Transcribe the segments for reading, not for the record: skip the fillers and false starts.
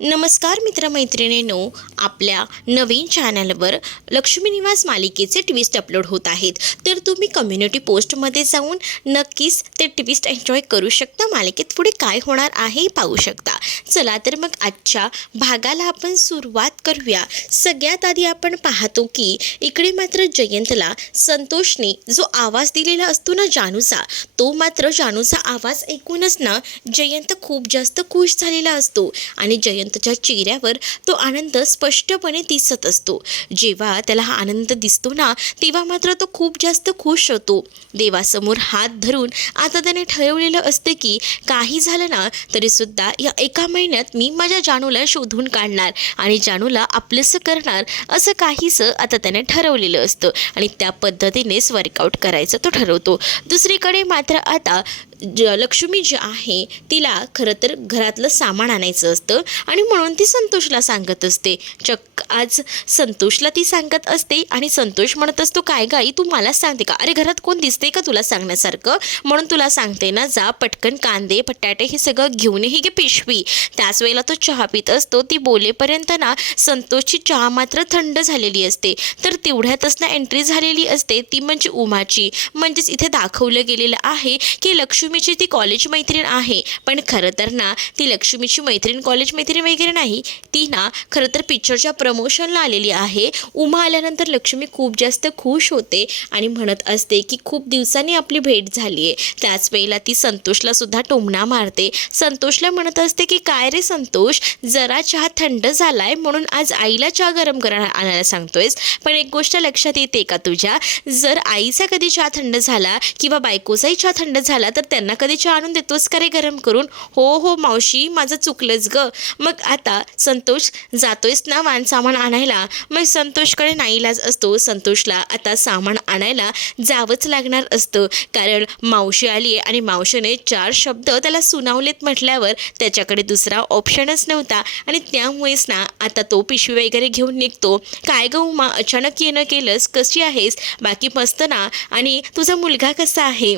नमस्कार मित्रमैत्रिणींनो, आपल्या नवीन चॅनलवर लक्ष्मी निवास मालिकेचे ट्विस्ट अपलोड होत आहेत. तर तुम्ही कम्युनिटी पोस्टमध्ये जाऊन नक्कीच ते ट्विस्ट एन्जॉय करू शकता. मालिकेत पुढे काय होणार आहे पाहू शकता. चला तर मग आजच्या भागाला आपण सुरुवात करूया. सगळ्यात आधी आपण पाहतो की इकडे मात्र जयंतला संतोषने जो आवाज दिलेला असतो ना जानूचा, तो मात्र जानूचा आवाज ऐकूनच ना जयंत खूप जास्त खुश झालेला असतो आणि जयंतच्या चेहऱ्यावर तो आनंद स्पष्टपणे दिसत असतो. जेव्हा त्याला हा आनंद दिसतो ना तेव्हा मात्र तो खूप जास्त खुश होतो. देवासमोर हात धरून आता त्याने ठरवलेलं असते की काही झालं ना तरीसुद्धा या एका महिन्यात मी माझ्या जानूला शोधून काढणार आणि जानूला आपलंसं करणार, असं काहीसं आता त्याने ठरवलेलं असतं आणि त्या पद्धतीनेच वर्कआउट करायचं तो ठरवतो. दुसरीकडे मात्र आता लक्ष्मी जी आहे तिला खरं तर घरातलं सामान आणायचं असतं आणि म्हणून ती संतोषला सांगत असते. चक्क आज संतोषला ती सांगत असते आणि संतोष म्हणत असतो, काय गाई तू मलाच सांगते का? अरे घरात कोण दिसते का तुला सांगण्यासारखं? म्हणून तुला सांगते ना, जा पटकन कांदे बटाटे हे सगळं घेऊन ही घे पिशवी. त्याच वेळेला तो चहा पित असतो. ती बोलेपर्यंत ना संतोषची चहा मात्र थंड झालेली असते. तर तेवढ्यातच ना एंट्री झालेली असते ती म्हणजे उमाची. म्हणजेच इथे दाखवलं गेलेलं आहे की लक्ष्मीची ती कॉलेज मैत्रीण आहे, पण खरं तर ना ती लक्ष्मीची मैत्रीण कॉलेज मैत्रीण वगैरे नाही. ती ना खरं तर पिक्चरच्या प्रमोशनला आलेली आहे. उमा आल्यानंतर लक्ष्मी खूप जास्त खुश होते आणि म्हणत असते की खूप दिवसांनी आपली भेट झाली आहे. त्याच वेळेला ती संतोषला सुद्धा टोमणा मारते. संतोषला म्हणत असते की काय रे संतोष, जरा चहा थंड झालाय म्हणून आज आईला चहा गरम करायला आणायला सांगतोयस. पण एक गोष्ट लक्षात येते का तुझ्या, जर आईचा कधी चहा थंड झाला किंवा बायकोचाही चहा थंड झाला तर त्यांना कधी चहा आणून देतोस का रे गरम करून? हो हो मावशी, माझं चुकलंच ग. मग आता संतोष जातोयस ना वाण सामान आणायला. मग संतोषकडे नाईलाज असतो. संतोषला आता सामान आणायला जावंच लागणार असतं, कारण मावशी आली आहे आणि मावशीने 4 शब्द त्याला सुनावलेत म्हटल्यावर त्याच्याकडे दुसरा ऑप्शनच नव्हता आणि त्यामुळेच ना आता तो पिशवी वगैरे घेऊन निघतो. काय ग उमा, अचानक येणं केलंस? कशी आहेस? बाकी मस्त ना? आणि तुझा मुलगा कसा आहे?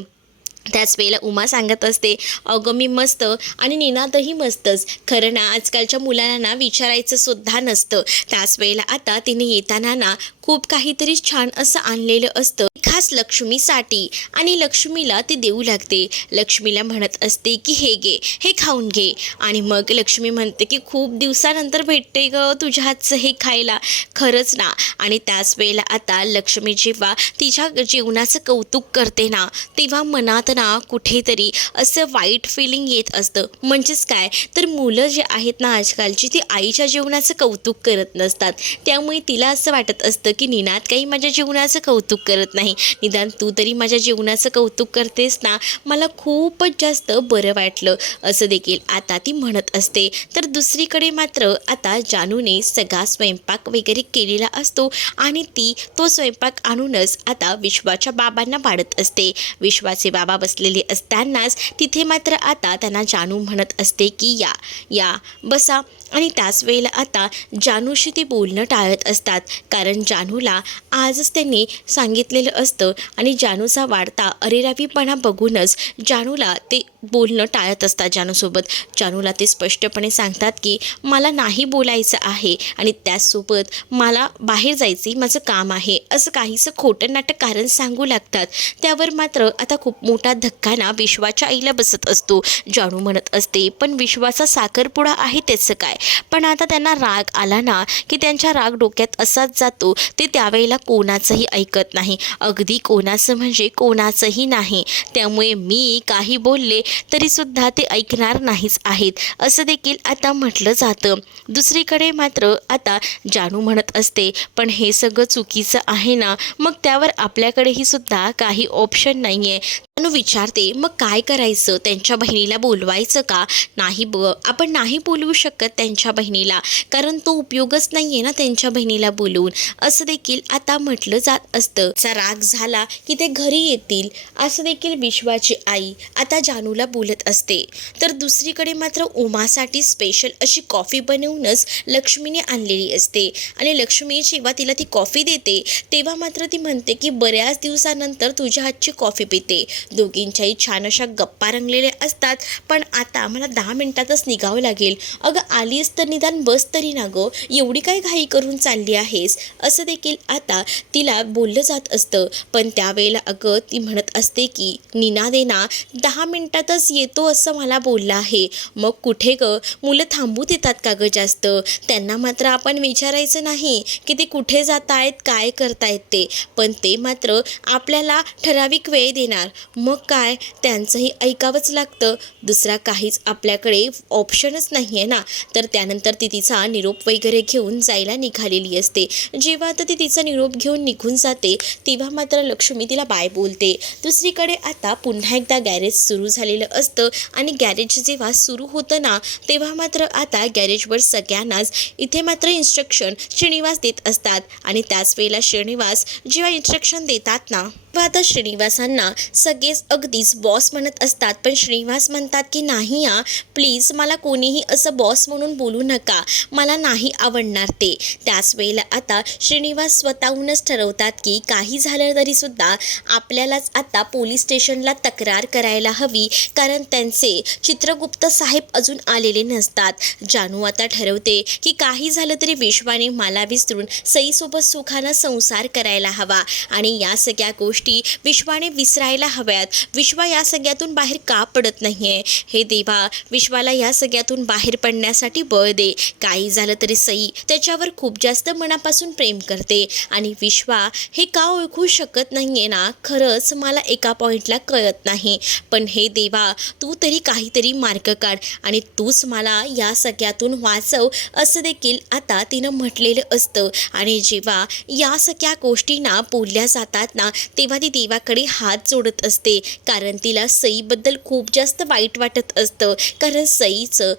त्याच वेळेला उमा सांगत असते, अगं मी मस्त आणि निनादही मस्तच. खरं ना आजकालच्या मुलांना ना विचारायचं सुद्धा नसतं. त्याच वेळेला आता तिने येताना ना खूप काहीतरी छान असं आणलेलं असतं खास लक्ष्मीसाठी आणि लक्ष्मीला ते देऊ लागते. लक्ष्मीला म्हणत असते की हे घे, हे खाऊन घे. आणि मग लक्ष्मी म्हणते की खूप दिवसानंतर भेटते ग तुझ्या हातचं हे खायला. खरंच ना. आणि त्याच वेळेला आता लक्ष्मी जेव्हा तिच्या जेवणाचं कौतुक करते ना तेव्हा मनात ना कुठेतरी असं वाईट फिलिंग येत असतं. म्हणजेच काय तर मुलं जे आहेत ना आजकालची ती आईच्या जेवणाचं कौतुक करत नसतात. त्यामुळे तिला असं वाटत असतं की निनाद काही माझ्या जेवणाचं कौतुक करत नाही, निदान तू तरी माझ्या जेवणाचं कौतुक करतेस ना, मला खूपच जास्त बरं वाटलं, असं देखील आता ती म्हणत असते. तर दुसरीकडे मात्र आता जानूने सगळा स्वयंपाक वगैरे केलेला असतो आणि ती तो स्वयंपाक आणूनच आता विश्वाच्या बाबांना वाढत असते. विश्वाचे बाबा बसलेले असतानाच तिथे मात्र आता त्यांना जानू म्हणत असते की या या बसा. आणि त्याच वेळेला आता जानूशी ते बोलणं टाळत असतात, कारण जानूला आजच त्यांनी सांगितलेलं असतं आणि जानूचा वाढता अरेरावीपणा बघूनच जानूला ते बोलणं टाळत असतात. जानूसोबत जानूला ते स्पष्टपणे सांगतात की मला नाही बोलायचं आहे आणि त्याचसोबत मला बाहेर जायचं माझं काम आहे, असं काहीसं खोटं नाटक कारण सांगू लागतात. त्यावर मात्र आता खूप मोठा धक्का ना विश्वाच्या आईला बसत असतो. जानू म्हणत असते, पण विश्वाचा साखरपुडा आहे त्याचं काय? पण आता त्यांना राग आला ना की त्यांच्या राग डोक्यात असाच जातो, ते त्यावेळेला कोणाचंही ऐकत नाही, अगदी कोणाचं म्हणजे कोणाचंही नाही. त्यामुळे मी काही बोलले तरीसुद्धा ते ऐकणार नाहीच आहेत, असं देखील आता म्हटलं जातं. दुसरीकडे मात्र आता जानू म्हणत असते, पण हे सगळं चुकीचं आहे ना, मग त्यावर आपल्याकडेही सुद्धा काही ऑप्शन नाही आहे. जानू विचारते, मग काय करायचं? त्यांच्या बहिणीला बोलवायचं का? नाही आपण नाही बोलवू शकत त्यांच्या बहिणीला, कारण तो उपयोगच नाही आहे ना त्यांच्या बहिणीला बोलवून, असं देखील आता म्हटलं जात असतं. चा राग झाला की ते घरी येतील, असं देखील विश्वाची आई आता जानूला बोलत असते. तर दुसरीकडे मात्र उमासाठी स्पेशल अशी कॉफी बनवूनच लक्ष्मीने आणलेली असते आणि लक्ष्मी जेव्हा तिला ती कॉफी देते तेव्हा मात्र ती म्हणते की बऱ्याच दिवसानंतर तुझ्या हातची कॉफी पिते. दोघींच्याही छान अशा गप्पा रंगलेल्या असतात. पण आता मला 10 मिनिटातच निघावं लागेल. अगं आलीस तर निदान बस तरी ना गं, एवढी काय घाई करून चालली आहेस, असं देखील आता तिला बोललं जात असतं. पण त्यावेळेला अगं ती म्हणत असते की नीना देना 10 मिनिटातच येतो असं मला बोललं आहे. मग कुठे गं, मुलं थांबू देतात का गं जास्त? त्यांना मात्र आपण विचारायचं नाही की ते कुठे जात आहेत, काय करतायत ते, पण ते मात्र आपल्याला ठराविक वेळ देणार. मग काय, त्यांचंही ऐकावंच लागतं. दुसरा काहीच आपल्याकडे ऑप्शनच नाही आहे ना. तर त्यानंतर ती तिचा निरोप वगैरे घेऊन जायला निघालेली असते. जेव्हा आता ती तिचा निरोप घेऊन निघून जाते तेव्हा मात्र लक्ष्मी तिला बाय बोलते. दुसरीकडे आता पुन्हा एकदा गॅरेज सुरू झालेलं असतं आणि गॅरेज जेव्हा सुरू होतं ना तेव्हा मात्र आता गॅरेजवर सगळ्यांनाच इथे मात्र इन्स्ट्रक्शन श्रीनिवास देत असतात. आणि त्याच वेळेला श्रीनिवास जेव्हा इन्स्ट्रक्शन देतात ना तेव्हा आता श्रीनिवासांना सगळेच अगदीच बॉस म्हणत असतात. पण श्रीनिवास म्हणतात की नाही प्लीज मला कोणीही असं बॉस म्हणून बोलू नका, मला नाही आवडणार ते. त्याच वेळेला आता श्रीनिवास स्वतःहूनच ठरवतात की काही झालं तरी सुद्धा आपल्यालाच आता पोलीस स्टेशनला तक्रार करायला हवी, कारण त्यांचे चित्रगुप्त साहेब अजून आलेले नसतात. जानू आता ठरवते की काही झालं तरी विश्वाने मला विसरून सईसोबत सुखानं संसार करायला हवा आणि या सगळ्या गोष्टी विश्वाने विसरायला हव्यात. विश्वा या सगळ्यातून बाहेर का पडत नाहीये? हे देवा, विश्वाला या सगळ्यातून बाहेर पडण्यासाठी बळ दे. काही झालं तरी सई त्याच्यावर खूप जास्त मनापासून प्रेम करते आणि विश्वा हे का ओळखू शकत नाहीये ना, खरंच मला एका पॉइंटला कळत नाही. पण हे देवा, तू तरी काहीतरी मार्ग काढ आणि तूच मला या सगळ्यातून वाचव, असं देखील आता तिनं म्हटलेलं असतं. आणि जेव्हा या सगळ्या गोष्टींना बोलल्या जातात ना तेव्हा ती देवाकडे हात जोडत असते, कारण तिला सईबद्दल खूप जास्त वाईट वाटत असतं. कारण सईचं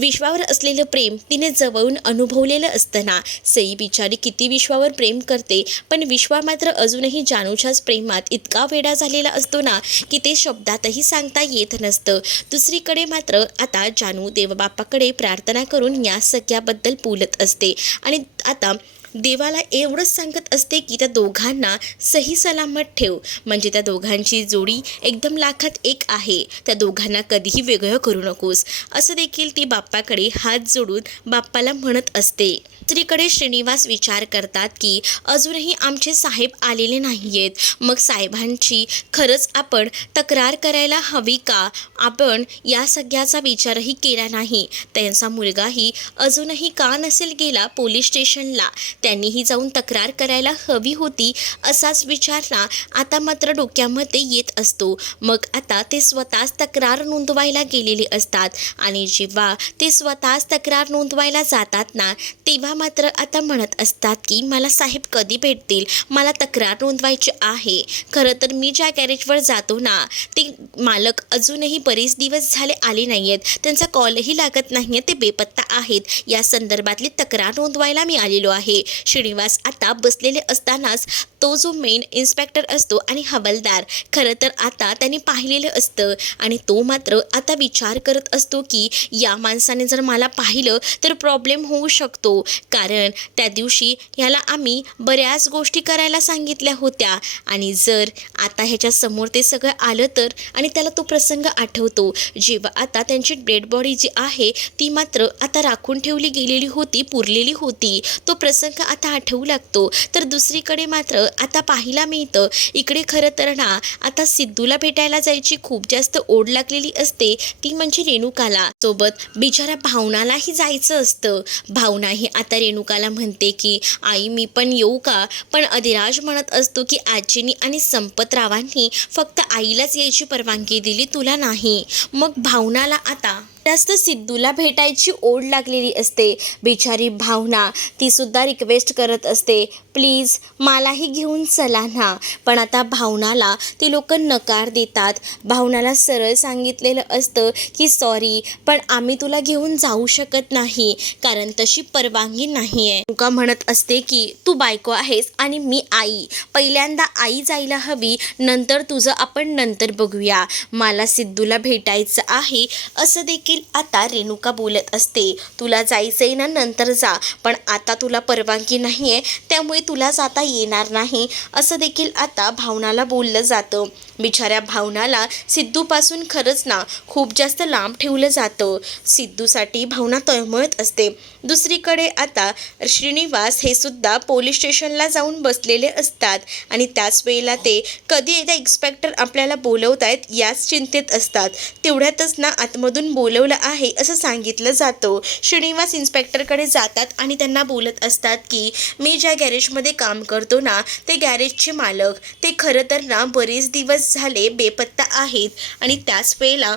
विश्वावर असलेलं प्रेम तिने जवळून अनुभवलेलं असतं ना. सई बिचारी किती विश्वावर प्रेम करते, पण विश्वा मात्र अजूनही जानूच्याच प्रेमात इतका वेडा झालेला असतो ना की ते शब्दातही सांगता येत नसतं. दुसरीकडे मात्र आता जानू देवबापाकडे प्रार्थना करून या सगळ्याबद्दल बोलत असते आणि आता देवाला एवढंच सांगत असते की त्या दोघांना सही सलामत ठेव, म्हणजे त्या दोघांची जोडी एकदम लाखात एक आहे, त्या दोघांना कधीही वेगळं करू नकोस, असं देखील ती बाप्पाकडे हात जोडून बाप्पाला म्हणत असते. दुसरीकडे श्रीनिवास विचार करतात की अजूनही आमचे साहेब आलेले नाही आहेत. मग साहेबांची खरंच आपण तक्रार करायला हवी का? आपण या सगळ्याचा विचारही केला नाही. त्यांचा मुलगाही अजूनही का नसेल गेला पोलीस स्टेशनला, त्यांनीही जाऊन तक्रार करायला हवी होती, असाच विचार ना आता मात्र डोक्यामध्ये येत असतो. मग आता ते स्वतःच तक्रार नोंदवायला गेलेले असतात आणि जेव्हा ते स्वतःच तक्रार नोंदवायला जातात ना तेव्हा मात्र आता म्हणत असतात की मला साहेब कधी भेटतील, मला तक्रार नोंदवायची आहे. खरं तर मी ज्या गॅरेजवर जातो ना ते मालक अजूनही बरेच दिवस झाले आले नाही आहेत, त्यांचा कॉलही लागत नाही आहे, ते बेपत्ता आहेत. या संदर्भातली तक्रार नोंदवायला मी आलेलो आहे. श्रीनिवास आता बसलेले असतानाच तो जो मेन इन्स्पेक्टर असतो आणि हवालदार, खरं तर आता त्यांनी पाहिलेलं असतं आणि तो मात्र आता विचार करत असतो की या माणसाने जर मला पाहिलं तर प्रॉब्लेम होऊ शकतो, कारण त्या दिवशी ह्याला आम्ही बऱ्याच गोष्टी करायला सांगितल्या होत्या आणि जर आता ह्याच्या समोर ते सगळं आलं तर. आणि त्याला तो प्रसंग आठवतो जेव्हा आता त्यांची डेड बॉडी जी आहे ती मात्र आता राखून ठेवली गेलेली होती, पुरलेली होती. तो प्रसंग आता आठवू लागतो. तर दुसरीकडे मात्र आता पाहायला मिळतं इकडे खरं तर ना आता सिद्धूला भेटायला जायची खूप जास्त ओढ लागलेली असते, ती म्हणजे रेणुकाला. सोबत बिचारा भावनालाही जायचं असतं. भावनाही आता रेणुकाला म्हणते की आई मी पण येऊ का? पण अधिराज म्हणत असतो की आजीनी आणि संपतरावांनी फक्त आईलाच यायची परवानगी दिली, तुला नाही. मग भावनाला आता जास्त सिद्धूला भेटायची ओढ लागलेली असते. बिचारी भावना ती सुद्धा रिक्वेस्ट करत असते प्लीज मलाही घेऊन चला ना. पण आता भावनाला ती लोक नकार देतात. भावनाला सरळ सांगितलेलं असतं की सॉरी पण आम्ही तुला घेऊन जाऊ शकत नाही, कारण तशी परवानगी नाही आहे. तुका म्हणत असते की तू बायको आहेस आणि मी आई, पहिल्यांदा आई जायला हवी, नंतर तुझं आपण नंतर बघूया, मला सिद्धूला भेटायचं आहे, असं देखील आता रेणुका बोलत असते. तुला जायचंय ना नंतर जा, पण आता तुला परवानगी नाही आहे त्यामुळे तुला जाता येणार नाही, असं देखील आता भावनाला बोललं जातं. बिचाऱ्या भावनाला सिद्धूपासून खरंच ना खूप जास्त लांब ठेवलं जातं. सिद्धूसाठी भावना तळमळत असते. दुसरीकडे आता श्रीनिवास हे सुद्धा पोलीस स्टेशनला जाऊन बसलेले असतात आणि त्याच वेळेला ते कधी एकदा इन्स्पेक्टर आपल्याला बोलवत आहेत याच चिंतेत असतात. तेवढ्यातच ना आतमधून बोलवलं आहे असं सांगितलं जातं. श्रीनिवास इन्स्पेक्टरकडे जातात आणि त्यांना बोलत असतात की मी ज्या गॅरेजमध्ये काम करतो ना ते गॅरेजचे मालक ते खरं तर ना बरेच दिवस झाले बेपत्ता आहेत आणि त्याच वेळेला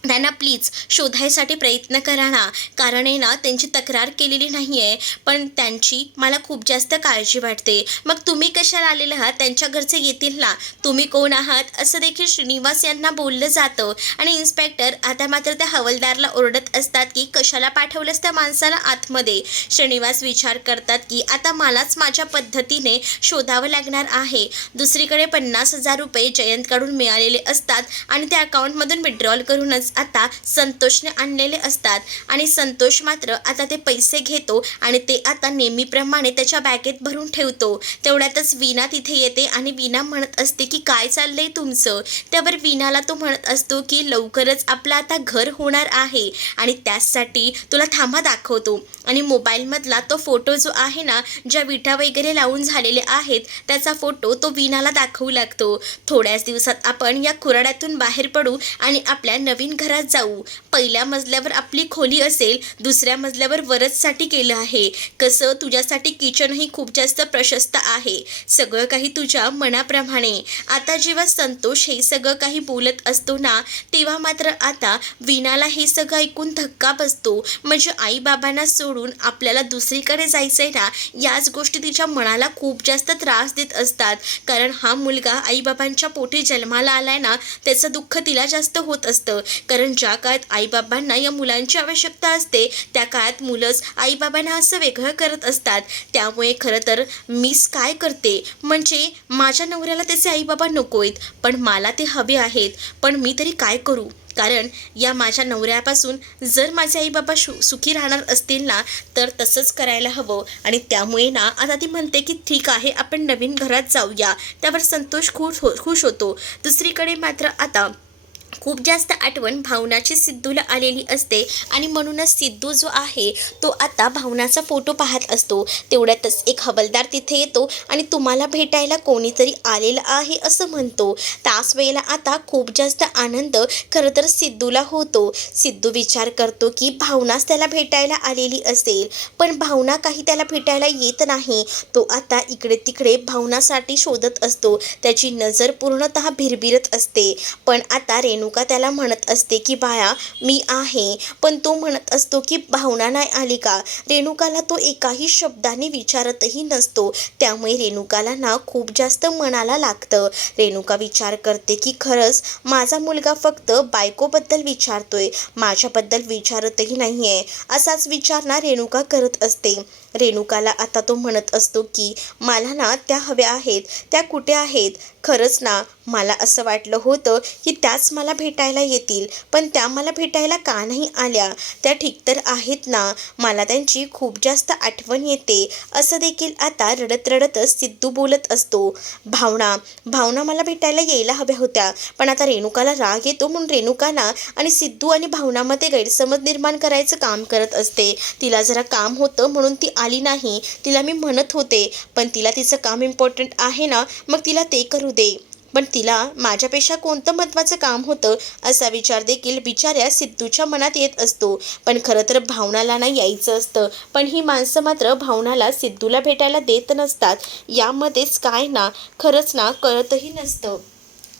त्यांना प्लीज शोधायसाठी प्रयत्न करा ना, कारण आहे ना त्यांची तक्रार केलेली नाही आहे पण त्यांची मला खूप जास्त काळजी वाटते. मग तुम्ही कशाला आलेला आहात, त्यांच्या घरचे येतील ना, तुम्ही कोण आहात असं देखील श्रीनिवास यांना बोललं जातं. आणि इन्स्पेक्टर आता मात्र त्या हवालदारला ओरडत असतात की कशाला पाठवलंस त्या माणसाला आतमध्ये. श्रीनिवास विचार करतात की आता मलाच माझ्या पद्धतीने शोधावं लागणार आहे. दुसरीकडे 50,000 रुपये जयंतकडून मिळालेले असतात आणि त्या अकाउंटमधून विड्रॉल करूनच आता संतोषने आणलेले असतात आणि संतोष मात्र आता ते पैसे घेतो आणि ते आता नेहमीप्रमाणे त्याच्या बॅगेत भरून ठेवतो. तेवढ्यातच वीणा तिथे येते आणि वीणा म्हणत असते की काय चाललंय तुमचं. त्यावर वीणाला तो म्हणत असतो की लवकरच आपलं आता घर होणार आहे आणि त्यासाठी तुला थांबा दाखवतो. आणि मोबाईलमधला तो फोटो जो आहे ना, ज्या विटा वगैरे लावून झालेले आहेत त्याचा फोटो तो वीणाला दाखवू लागतो. थोड्याच दिवसात आपण या खुराड्यातून बाहेर पडू आणि आपल्या नवीन घरात जाऊ. पहिल्या मजल्यावर आपली खोली असेल, दुसऱ्या मजल्यावर वरचसाठी केलं आहे. कसं तुझ्यासाठी किचनही खूप जास्त प्रशस्त आहे, सगळं काही तुझ्या मनाप्रमाणे. आता जेव्हा संतोष हे सगळं काही बोलत असतो ना तेव्हा मात्र आता वीणाला हे सगळं ऐकून धक्का बसतो. म्हणजे आईबाबांना सोडून आपल्याला दुसरीकडे जायचं आहे ना, याच गोष्टी तिच्या मनाला खूप जास्त त्रास देत असतात. कारण हा मुलगा आईबाबांच्या पोटी जन्माला आलाय ना, त्याचं दुःख तिला जास्त होत असतं. कारण ज्या काळात आईबाबांना या मुलांची आवश्यकता असते त्या काळात मुलंच आईबाबांना असं वेगळं करत असतात. त्यामुळे खरं तर मीच काय करते, म्हणजे माझ्या नवऱ्याला त्याचे आईबाबा नको आहेत पण मला ते हवे आहेत. पण मी तरी काय करू, कारण या माझ्या नवऱ्यापासून जर माझे आईबाबा सुखी राहणार असतील ना तर तसंच करायला हवं. आणि त्यामुळे ना आता ती म्हणते की ठीक आहे आपण नवीन घरात जाऊया. त्यावर संतोष खुश होतो. दुसरीकडे मात्र आता खूप जास्त आठवण भावनाची सिद्धूला आलेली असते आणि म्हणूनच सिद्धू जो आहे तो आता भावनाचा फोटो पाहत असतो. तेवढ्यातच एक हवालदार तिथे येतो आणि तुम्हाला भेटायला कोणीतरी आलेलं आहे असं म्हणतो. त्याच वेळेला आता खूप जास्त आनंद खरं तर सिद्धूला होतो. सिद्धू विचार करतो की भावनाच त्याला भेटायला आलेली असेल पण भावना काही त्याला भेटायला येत नाही. तो आता इकडे तिकडे भावनासाठी शोधत असतो. त्याची नजर पूर्णतः भिरभिरत असते. पण आता रेणुका त्याला म्हणत असते की बाळा मी आहे, पण तो म्हणत असतो की भावना नाही आली का. रेणुकाला तो एकाही शब्दाने विचारतही नसतो. त्यामुळे रेणुकाला ना खूप जास्त मनाला लागतं. रेणुका विचार करते की खरंच माझा मुलगा फक्त बायकोबद्दल विचारतोय, माझ्याबद्दल विचारतही नाहीये. असाच विचार ना रेणुका करत असते. रेणुकाला आता तो म्हणत असतो की मला ना त्या हव्या आहेत, त्या कुठे आहेत. खरंच ना मला असं वाटलं होतं की त्याच मला भेटायला येतील पण त्या मला भेटायला का नाही आल्या. त्या ठीक तर आहेत ना, मला त्यांची खूप जास्त आठवण येते असं देखील आता रडत रडतच सिद्धू बोलत असतो. भावना मला भेटायला यायला हव्या होत्या पण आता रेणुकाला राग येतो म्हणून रेणुका ना आणि सिद्धू आणि भावनामध्ये गैरसमज निर्माण करायचं काम करत असते. तिला जरा काम होतं म्हणून ती आली नाही. तिला मी म्हणत होते पण तिला तिचं काम इम्पॉर्टंट आहे ना, मग तिला ते करू दे. पण तिला माझ्यापेक्षा कोणतं महत्त्वाचं काम होतं असा विचार देखील बिचाऱ्या सिद्धूच्या मनात येत असतो. पण खरं तर भावनाला नाही यायचं असतं पण ही माणसं मात्र भावनाला सिद्धूला भेटायला देत नसतात. यामध्येच काय ना खरंच ना कळतही नसतं.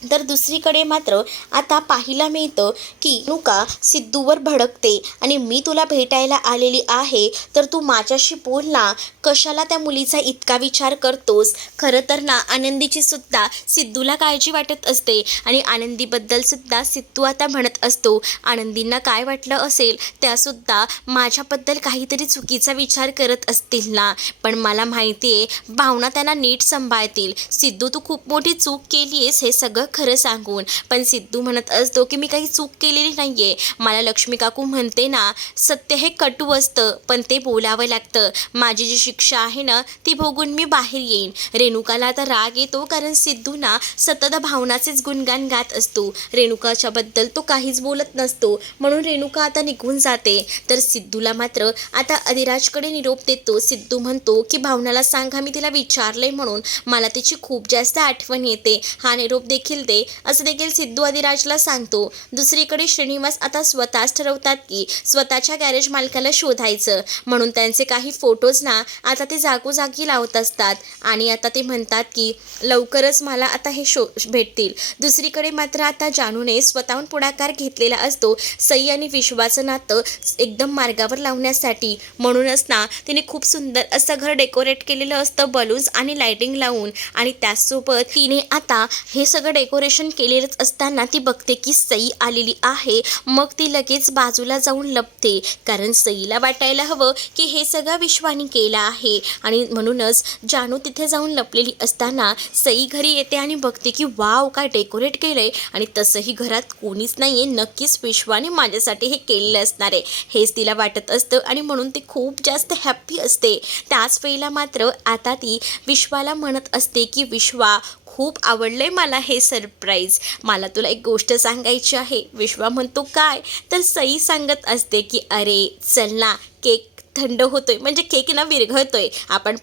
तर दुसरीकडे मात्र आता पाहायला मिळतं की रेणुका सिद्धूवर भडकते आणि मी तुला भेटायला आलेली आहे तर तू माझ्याशी बोल ना, कशाला त्या मुलीचा इतका विचार करतोस. खरं तर ना आनंदीची सुद्धा सिद्धूला काळजी वाटत असते आणि आनंदीबद्दल सुद्धा सिद्धू आता म्हणत असतो आनंदींना काय वाटलं असेल, त्यासुद्धा माझ्याबद्दल काहीतरी चुकीचा विचार करत असतील ना, पण मला माहिती आहे भावना त्यांना नीट सांभाळतील. सिद्धू तू खूप मोठी चूक केली आहेस हे सगळं खरं सांगून. पण सिद्धू म्हणत असतो की मी काही चूक केलेली नाही आहे. मला लक्ष्मी काकू म्हणते ना, सत्य हे कटू असतं पण ते बोलावं लागतं. माझी जी शिक्षा आहे ना ती भोगून मी बाहेर येईन. रेणुकाला आता राग येतो कारण सिद्धू ना सतत भावनाचेच गुणगान गात असतो. रेणुकाच्या बद्दल तो काहीच बोलत नसतो म्हणून रेणुका आता निघून जाते. तर सिद्धूला मात्र आता अधिराजकडे निरोप देतो. सिद्धू म्हणतो की भावनाला सांगा मी तिला विचारलंय म्हणून, मला तिची खूप जास्त आठवण येते. हा निरोप देखील दे असं देखील सिद्धू अधिराजला सांगतो. दुसरीकडे श्रीनिवास आता स्वतःच ठरवतात की स्वतःच्या गॅरेज मालकाला शोधायचं म्हणून त्यांचे काही फोटोज ना आता ते जागोजागी लावत असतात आणि आता ते म्हणतात की लवकरच मला आता हे भेटतील. दुसरीकडे मात्र आता जानूने स्वतःहून पुढाकार घेतलेला असतो सई आणि विश्वाचं नातं एकदम मार्गावर लावण्यासाठी. म्हणूनच ना तिने खूप सुंदर असं घर डेकोरेट केलेलं असतं बलून्स आणि लाइटिंग लावून. आणि त्याचसोबत तिने आता हे सगळं डेकोरेशन केलेलंच असताना ती बघते की सई आलेली आहे. मग ती लगेच बाजूला जाऊन लपते कारण सईला वाटायला हवं की हे सगळं विश्वाने केलं आहे. आणि म्हणूनच जानू तिथे जाऊन लपलेली असताना सई घरी येते आणि बघते की वाव काय डेकोरेट केलंय आणि तसंही घरात कोणीच नाहीये. नक्कीच विश्वाने माझ्यासाठी हे केलेलं असणार आहे हेच तिला वाटत असतं आणि म्हणून ती खूप जास्त हॅप्पी असते. त्याच वेळेला मात्र आता ती विश्वाला म्हणत असते की विश्वा खूप आवडलंय मला हे सरप्राईज, मला तुला एक गोष्ट सांगायची आहे. विश्वा म्हणतो काय, तर सई सांगत असते की अरे चल ना केक थंड होतोय म्हणजे केक ना विरघळतोय, आपण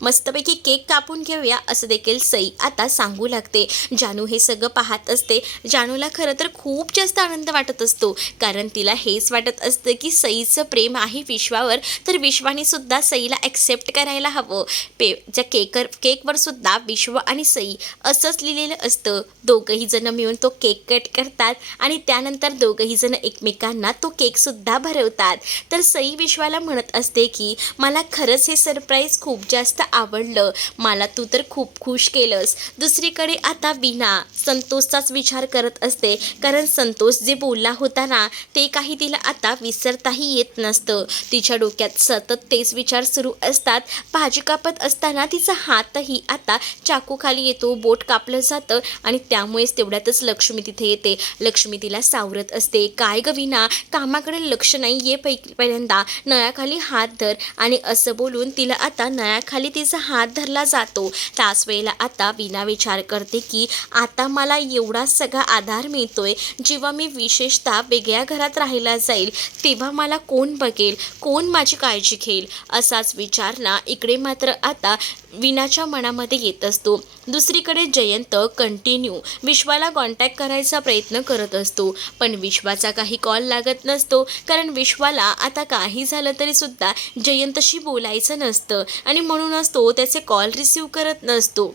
मस्तपैकी केक कापून घेऊया असं देखील सई आता सांगू लागते. जानू हे सगळं पाहत असते. जानूला खरं तर खूप जास्त आनंद वाटत असतो कारण तिला हेच वाटत असतं की सईचं प्रेम आहे विश्वावर, तर विश्वाने सुद्धा सईला ॲक्सेप्ट करायला हवं. ज्या केकवर सुद्धा विश्व आणि सई असंच लिहिलेलं असतं. दोघंही जण मिळून तो केक कट करतात आणि त्यानंतर दोघंही जण एकमेकांना तो केकसुद्धा भरवतात. तर सई विश्वाला म्हणत असते की मला खरंच हे सरप्राईज खूप जास्त आवडलं, मला तू तर खूप खुश केलंस. दुसरीकडे आता वीणा संतोषचाच विचार करत असते कारण संतोष जे बोलला होता ना ते काही तिला आता विसरताही येत नसतं. तिच्या डोक्यात सतत तेच विचार सुरू असतात. भाजी कापत असताना तिचा हातही आता चाकूखाली येतो, बोट कापलं जातं आणि त्यामुळेच तेवढ्यातच लक्ष्मी तिथे येते. लक्ष्मी तिला सावरत असते. काय ग वीणा, कामाकडे लक्ष नाही ये, पहिल्यांदा नळाखाली हात धर. आणि असं बोलून तिला आता नळाखाली तिचा हात धरला जातो. त्याच वेळेला आता वीणा विचार करते की आता मला एवढा सगळा आधार मिळतोय, जेव्हा मी विशेषतः वेगळ्या घरात राहायला जाईल तेव्हा मला कोण बघेल, कोण माझी काळजी घेईल, असाच विचार ना इकडे मात्र आता वीणाच्या मनामध्ये येत असतो. दुसरीकडे जयंत कंटिन्यू विश्वाला कॉन्टॅक्ट करायचा प्रयत्न करत असतो पण विश्वाचा काही कॉल लागत नसतो कारण विश्वाला आता काही झालं तरी सुद्धा जयंतशी बोलायचं नसतं आणि म्हणूनच तो त्याचे कॉल रिसीव करत नसतो.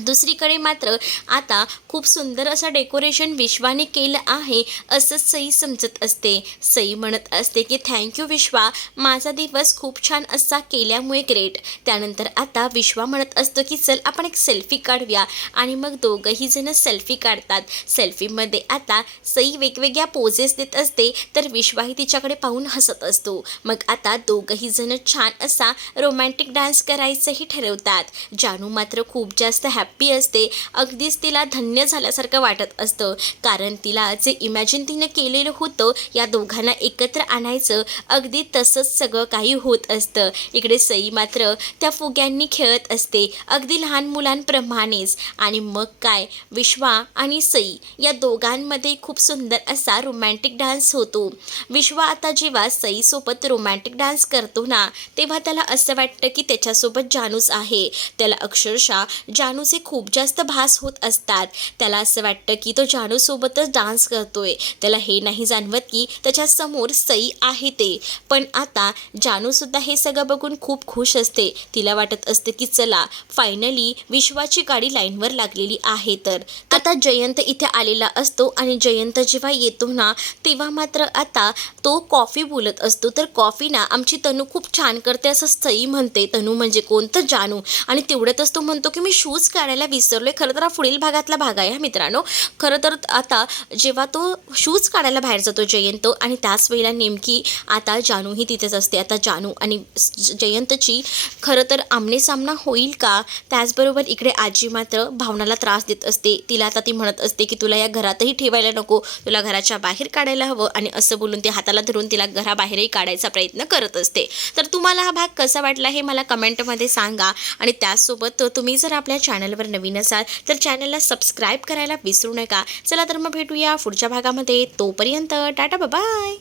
दुसरीकडे मात्र आता खूप सुंदर असं डेकोरेशन विश्वाने केलं आहे असं सई समजत असते. सई म्हणत असते की थँक्यू विश्वा, माझा दिवस खूप छान असा केल्यामुळे ग्रेट. त्यानंतर आता विश्वा म्हणत असतो की चल आपण एक सेल्फी काढूया आणि मग दोघंही जण सेल्फी काढतात. सेल्फीमध्ये आता सई वेगवेगळ्या पोजेस देत असते तर विश्वाही तिच्याकडे पाहून हसत असतो. मग आता दोघंही जण छान असा रोमॅन्टिक डान्स करायचंही ठरवतात. जानू मात्र खूप जास्त हॅप्पी असते. अगदीच तिला धन्य झाल्यासारखं वाटत असतं कारण तिला जे इमॅजिन तिनं केलेलं होतं या दोघांना एकत्र आणायचं अगदी तसंच सगळं काही होत असतं. इकडे सई मात्र त्या फुग्यांनी खेळत असते अगदी लहान मुलांप्रमाणेच. आणि मग काय, विश्वा आणि सई या दोघांमध्ये खूप सुंदर असा रोमॅन्टिक डान्स होतो. विश्वा आता जेव्हा सईसोबत रोमॅन्टिक डान्स करतो ना तेव्हा त्याला असं वाटतं की त्याच्यासोबत जानूच आहे. त्याला अक्षरशः जानूचे खूप जास्त भास होत असतात. त्याला असं वाटतं की तो जानूसोबतच डान्स करतोय. त्याला हे नाही जाणवत की त्याच्यासमोर सई आहे ते. पण आता जानूसुद्धा हे सगळं बघून खूप खुश असते. तिला वाटत असते की चला फायनली विश्वाची गाडी लाईनवर लागलेली आहे. तर आता जयंत इथे आलेला असतो आणि जयंत जेव्हा येतो ना तेव्हा मात्र आता तो कॉफी बोलत असतो. तर कॉफी ना आमची तनू खूप छान करते असं सई म्हणते. तनू म्हणजे कोण, तर जानू. आणि तेवढ्यातच तो म्हणतो की मी शूज काढायला विसरलोय. खरं तर हा पुढील भागातला भाग आहे हा मित्रांनो. खरं तर आता जेव्हा तो शूज काढायला बाहेर जातो जयंत, आणि त्याच वेळेला नेमकी आता जानूही तिथेच असते. आता जानू आणि जयंतची खरं तर आमनेसामना होईल का? त्याचबरोबर इकडे आजी मात्र भावनाला त्रास देत असते. तिला आता ती म्हणत असते की तुला या घरातही ठेवायला नको, तुला घराच्या बाहेर काढायला हवं, आणि असं बोलून ती हाताला धरून तिला घराबाहेरही काढायचा प्रयत्न करत असते. तर तुम्हाला हा भाग कसा वाटला हे मला कमेंटमध्ये सांगा. आणि त्याचसोबत तुम्ही जर आपल्या चॅनलवर नवीन असाल तर चॅनलला सबस्क्राईब करायला विसरू नका. चला तर मग भेटूया पुढच्या भागामध्ये. तोपर्यंत टाटा बाय.